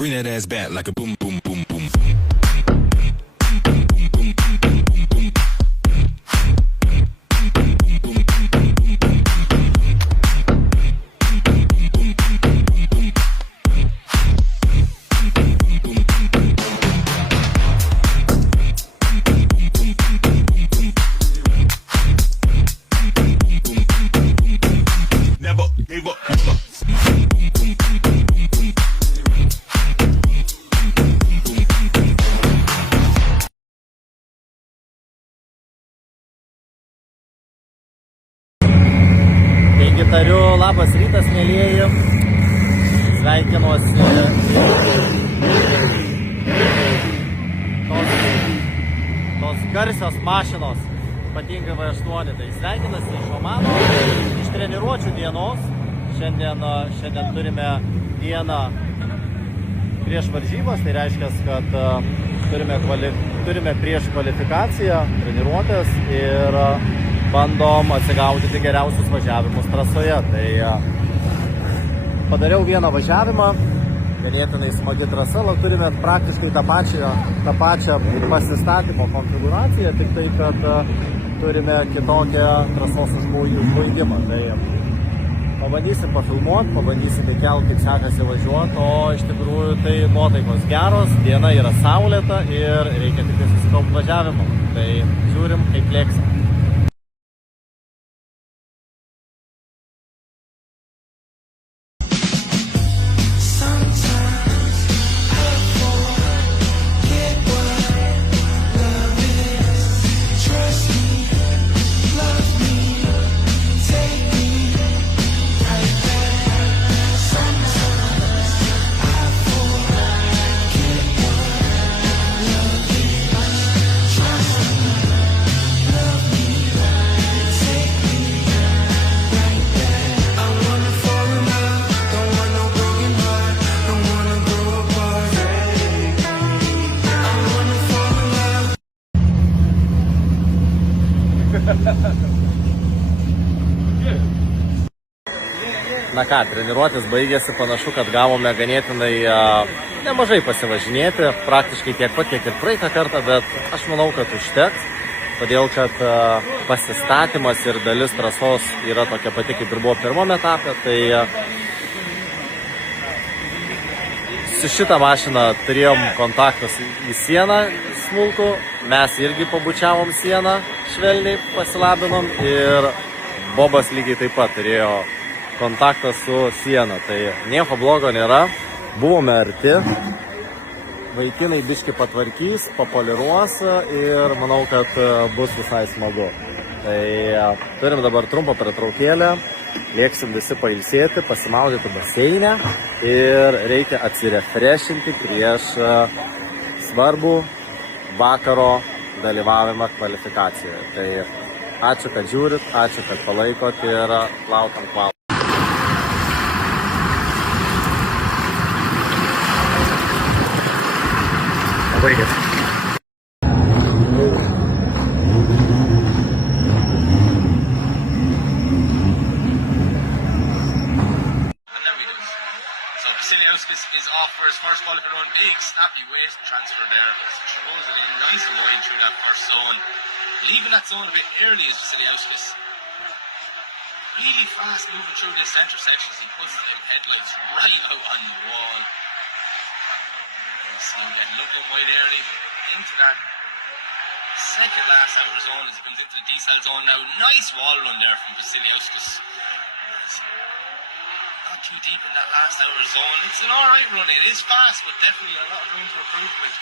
Bring that ass back like a boom, boom, boom, boom. Never gave up. Taigi tariu, labas rytas, mėlyjeji, sveikinuosi tos garsios mašinos, ypatingai V8, tai sveikinasi iš Omano, iš treniruočių dienos. Šiandien turime dieną prieš varžybas, tai reiškia, kad turime prieš kvalifikaciją, treniruotės ir bandom atsigaudyti geriausius važiavimus trasoje. Tai padariau vieną važiavimą, ganėtinai smagi trasa, turime praktiškai tą pačią pasistatymo konfiguraciją, tik tai, kad turime kitokią trasos užbaigimą. Tai pabandysim pafilmuoti, pabandysim įkelti, kaip sekasi važiuoti, o iš tikrųjų tai nuotaikos geros, diena yra saulėta ir reikia tik susikaupti važiavimą. Tai žiūrim, kaip lėksim. Na ką, treniruotės baigėsi, panašu, kad gavome ganėtinai nemažai pasivažinėti, praktiškai tiek pat, kiek ir praeitą kartą, bet aš manau, kad užteks, todėl kad pasistatymas ir dalis trasos yra tokia pati, kaip ir buvo pirmame etape, tai su šitą mašiną turėjom kontaktus į sieną smulkų, mes irgi pabučiavom sieną, švelniai pasilabinom ir Bobas lygiai taip pat turėjo kontaktas su siena, tai nieko blogo nėra, buvome arti, vaikinai biški patvarkys, papoliruos ir manau, kad bus visai smagu. Tai turim dabar trumpą pertraukėlę, lėksim visi pailsėti, pasimaudyti baseine ir reikia atsirefrešinti prieš svarbų vakaro dalyvavimą kvalifikacijoje. Tai ačiū, kad žiūrit, ačiū, kad palaikot ir laukiam klausimų. Baigėsi. Vasiliauskas is off for his first qualifying run. Big snappy weight transfer there. Throws it in nice and wide through that first zone. Leaving that zone a bit early is Vasiliauskas. Really fast moving through this centre section. He puts the headlights right out on the wall. See him getting lovely and wide early into that second last outer zone as he comes into the decel zone now. Nice wall run there from Vasiliauskas. Not too deep in that last outer zone. It's an alright run. It is fast, but definitely a lot of room for improvement.